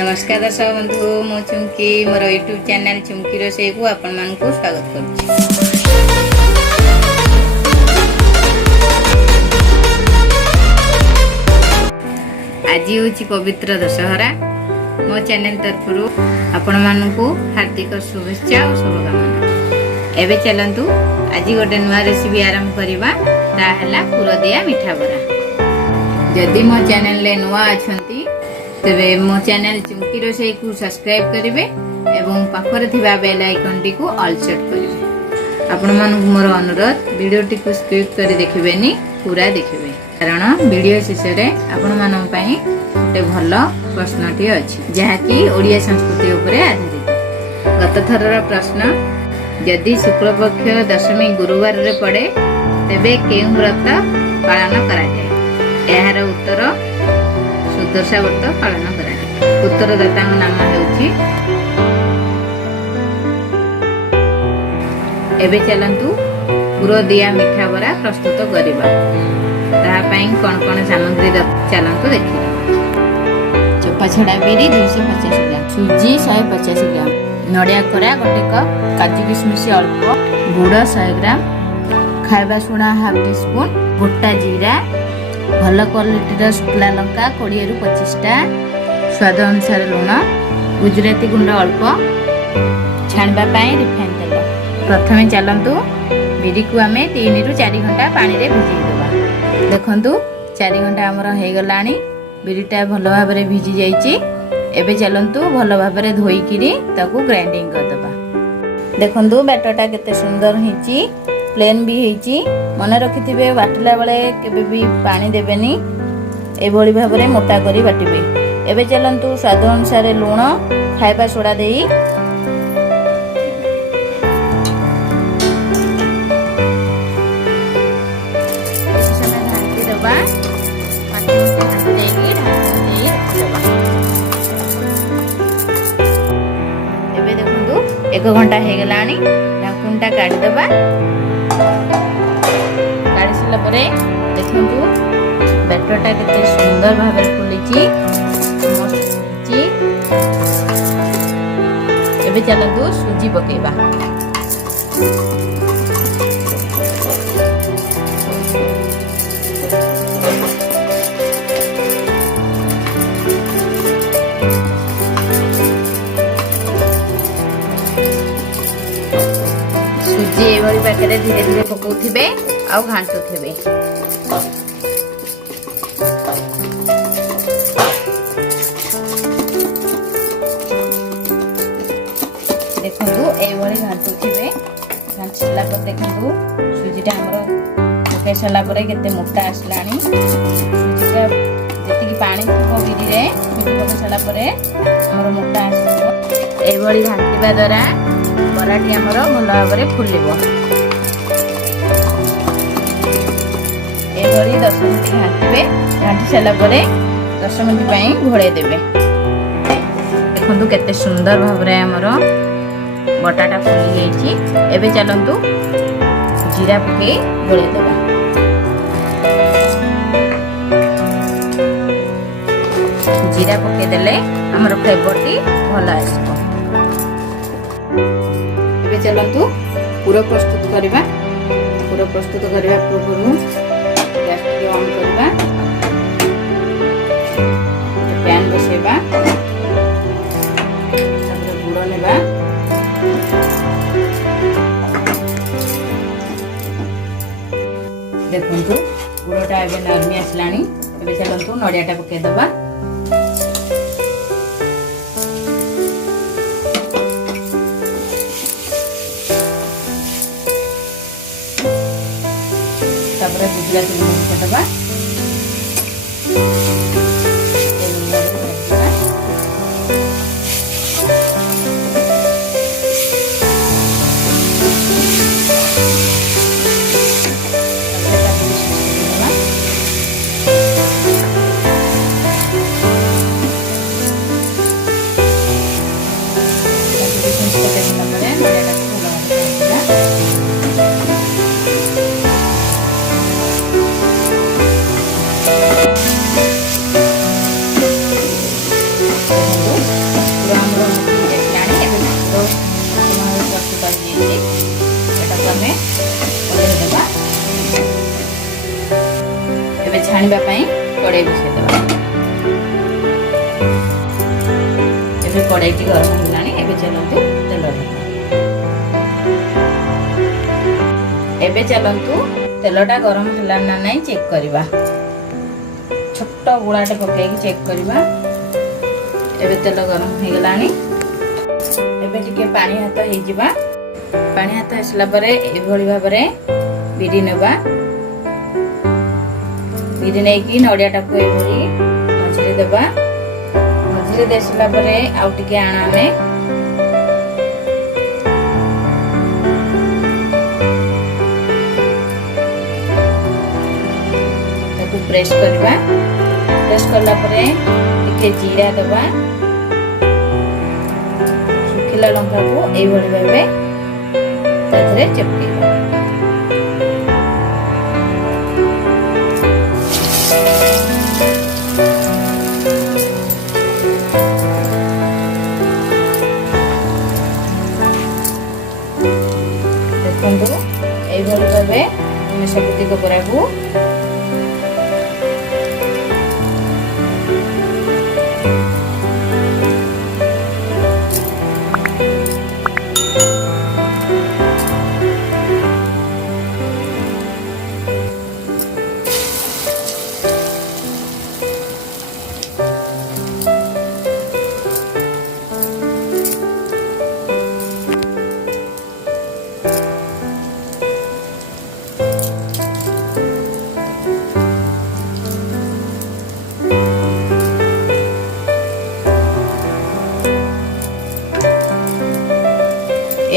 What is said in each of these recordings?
नमस्कार दर्शक बंधु मु चुमकी मोर यूट्यूब चैनल चुमकी रोषेई को आपण मानकु स्वागत करुछि। आज होछि पवित्र दशहरा। मो चैनल तरफरु आपण मानकु हार्दिक शुभेच्छा और शुभकामना। एबे चलंतु आज गोटे नुआ रेसिपी आरंभ करबा ताहला पुरदिया मिठा बरा। जदि मो चैनल ले नुआ अछंती तेबे मो चैनल चुमकी रोषेई को सब्सक्राइब करिवे एवं पाखरे थिबा बेल आइकन टी को ऑल सेट करिवे। आपण मानकु मोर अनुरोध वीडियो टी को स्किप करि देखिबेनी, पूरा देखिबे, कारण वीडियो शेष रे आपण मानन पई गोटे भलो प्रश्नटी अछि जहा कि ओडिया संस्कृति उपरे आधारित। गत थरर प्रश्न, यदि शुक्ल पक्ष दशमी गुरुवार रे पड़े तेबे केउ व्रत पालन करा जाय? एहार उत्तर सुदर्शा व्रत पालन करा। उत्तरदाता नाम हेउछि। एबे चलंतु पुरदिया मिठा बरा प्रस्तुत करिबा। ताहा पई कोन सामग्री चलंतु देखिबा। चोपा छडा बिरी 250 ग्राम, सुजी 150 ग्राम, नडिया कोरा गोटे कप, काजू किशमिश अल्प, गुड़ 100 ग्राम, खाइबा सोडा हाफ टी स्पून, गोटा जीरा, भल क्वालिटीर शुक्ला लंका 20 रु 25 टा, स्वाद अनुसार लुण, गुजराती गुंड अल्प, छाणबा पाई रिफाइन तेल। प्रथमे चलंतु बिरी को आमे 3 रु 4 घंटा पानी रे भिजै देबा। देखंतु 4 घंटा हमर हे गलानी, बिरीटा भलो भाबरे भिजि जाईची। एबे चलंतु भलो भाबरे धोई किरी ताकू ग्राइंडिंग कर देबा। देखंतु बैटरटा केते सुंदर हिची, प्लेन भी हेची। मन रखिथिबे बाटला बेले केबे भी पानी देबेनी, एभली भाबरे मोटा करी बाटिबे। एबे चलंतु स्वाद अनुसार लूण, खाइबा सोडा देई समय घांटी देबा। घांटी देई रखिदेबा। एबे देखंतु 1 घंटा हे गलानी, ढाकुनटा काढी देबा। काढी सला परे देखंतु बैटरटा केते सुंदर भाबरे फुलिची, मस्त फुलिची। एबे चलंतु सुजी पकेबा। सुजी एभली पाखे धीरे धीरे पकाउथिबे आउ घांटुथिबे। देखंतु एभली घांटुथिबे। घांटला पर देखंतु सुजीटा हमरो पकाइ सला परे केते मोटा आसलानी। सुजीटा जेतिकी पानी थिबो बिरी रे सुजी पकाइ सला परे हमरो मोटा आसीबो। एभली घांटिबा द्वारा बराटी हमरो भलो भाबरे फुलिबो। एभली 10 मिनिट घांटिबे। घांटी सला परे 10 मिनिट पई घोळे देबे। देखंतु केते सुंदर भाबरे हमरो बटाटा फुली जाइछि। एबे चलंतु जीरा पके घोळे देबा। जीरा पके देले हमरो फ्लेवरटी भलो आसीबो। एबे चलंतु पूरा प्रस्तुत करबा। पूरा प्रस्तुत करबा पूर्व गैस के ऑन करबा। पैन बसेबा, तापर गुड़ नेबा। देखंतु गुड़टा एबे नरमी आसलानी। एबे चलंतु नडियाटा पके दबा। तापर गुजराती गुंड पके दबा। କଡ଼େଇ ବସାଇଦେବା। ଏବେ କଡ଼େଇଟି ଗରମ ହେଲାଣି। ଏବେ ଚାଲନ୍ତୁ ତେଲ ଢାଳିବା। ଏବେ ଚାଲନ୍ତୁ ତେଲଟା ଗରମ ହେଲା ନା ନାହିଁ ଚେକ୍ କରିବା। ଛୋଟ ଗୁଳାଟେ ପକେଇକି ଚେକ୍ କରିବା। ଏବେ ତେଲ ଗରମ ହେଇଗଲାଣି। ଏବେ ଟିକେ ପାଣି ହାତ ହେଇଯିବା। ପାଣି ହାତ ଆସିଲା ପରେ ଏଭଳି ଭାବରେ ବିରି ନେବା। ବିରି ନେଇକି ନଡ଼ିଆଟାକୁ ଏଭଳି ମଝିରେ ଦେବା। ମଝିରେ ଦେଇସାରିଲା ପରେ ଆଉ ଟିକେ ଆଣ ଆମେ ତାକୁ ପ୍ରେସ୍ କରିବା। ପ୍ରେସ୍ କଲା ପରେ ଟିକେ ଜିରା ଦେବା। ଶୁଖିଲା ଲଙ୍କାକୁ ଏଇଭଳି ଭାବେ ତା ଦେହରେ ଚପକେଇବା। ଦେଖନ୍ତୁ এইଭଳି ଭାବେ ଆମେ ସବୁତିକ ବରାକୁ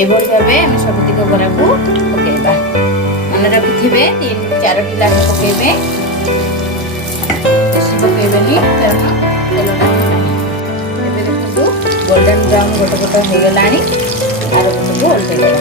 এইভଳି ଭାବେ ଆମେ ସବୁତିକ ବରାକୁ ପକେଇବା। ମନେ ରଖିଥିବେ 3-4ଟି ଲାଖ ପକେଇବେ, ବେଶୀ ପକେଇବେନି କାରଣ ତେଲଟା ହେଲାଣି। ଏବେ ଦେଖନ୍ତୁ ଗୋଲ୍ଡେନ ବ୍ରାଉନ୍ ଗୋଟେ ପଟ ହେଇଗଲାଣି। ଆର ପଟକୁ ଓଲଟେଇଦେବା।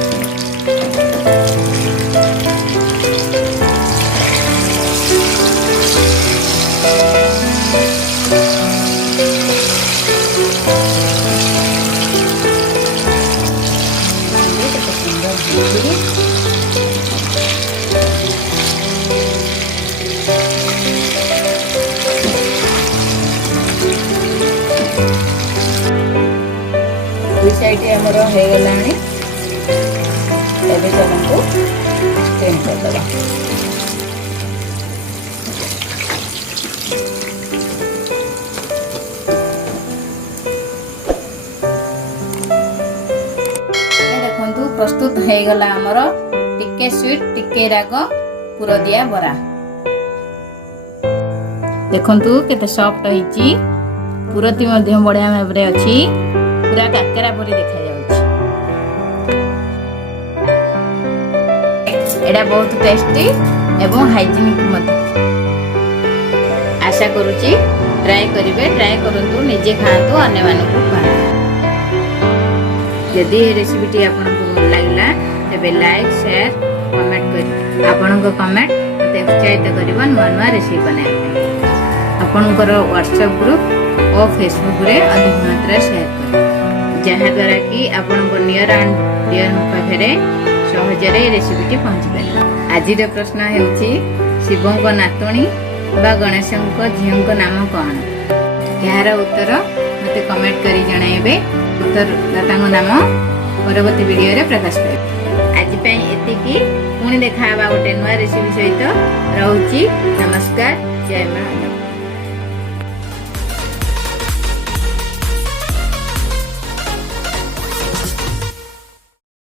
ଦୁଇ ସାଇଡ୍ ଆମର ହେଇଗଲାଣି। ଏବେ ଚାଲନ୍ତୁ ଷ୍ଟିମ୍ କରିଦେବା। ଦେଖନ୍ତୁ ପ୍ରସ୍ତୁତ ହେଇଗଲା ଆମର ଟିକେ ସ୍ୱିଟ୍ ଟିକେ ରାଗ ପୁରଦିଆ ବରା। ଦେଖନ୍ତୁ କେତେ ସଫ୍ଟ ହେଇଛି। ପୁରଟି ମଧ୍ୟ ବଢିଆ ଭାବରେ ଅଛି। ପୁରା କାକେରା ପରି ଦେଖାଯାଉଛି। ଏଇଟା ବହୁତ ଟେଷ୍ଟି ଏବଂ ହାଇଜିନିକ ମଧ୍ୟ। ଆଶା କରୁଛି ଟ୍ରାଏ କରିବେ। ଟ୍ରାଏ କରନ୍ତୁ, ନିଜେ ଖାଆନ୍ତୁ, ଅନ୍ୟମାନଙ୍କୁ ଖୁଆନ୍ତୁ। ଯଦି ଏ ରେସିପିଟି ଆପଣଙ୍କୁ ଭଲ ଲାଗିଲା ତେବେ ଲାଇକ୍, ସେୟାର, କମେଣ୍ଟ କରିବେ। ଆପଣଙ୍କ କମେଣ୍ଟ ମୋତେ ଉତ୍ସାହିତ କରିବ ନୂଆ ନୂଆ ରେସିପି ବନାଇବା ପାଇଁ। ଆପଣଙ୍କର ହ୍ୱାଟ୍ସଆପ୍ ଗ୍ରୁପ୍ ଓ ଫେସବୁକ୍ରେ ଅଧିକ ମାତ୍ରାରେ ସେୟାର କରିବେ, ଯାହାଦ୍ୱାରା କି ଆପଣଙ୍କ ନିୟର ଆଣ୍ଡ ଡିୟରଙ୍କ ପାଖରେ ସହଜରେ ରେସିପିଟି ପହଞ୍ଚିପାରିବ। ଆଜିର ପ୍ରଶ୍ନ ହେଉଛି ଶିବଙ୍କ ନାତୁଣୀ ବା ଗଣେଶଙ୍କ ଝିଅଙ୍କ ନାମ କ'ଣ? ଏହାର ଉତ୍ତର ମୋତେ କମେଣ୍ଟ କରି ଜଣାଇବେ। ଉତ୍ତରଦାତାଙ୍କ ନାମ ପରବର୍ତ୍ତୀ ଭିଡ଼ିଓରେ ପ୍ରକାଶ ପାଇବ। ଆଜି ପାଇଁ ଏତିକି। ପୁଣି ଦେଖା ହେବା ଗୋଟେ ନୂଆ ରେସିପି ସହିତ। ରହୁଛି। ନମସ୍କାର। ଜୟ ମା।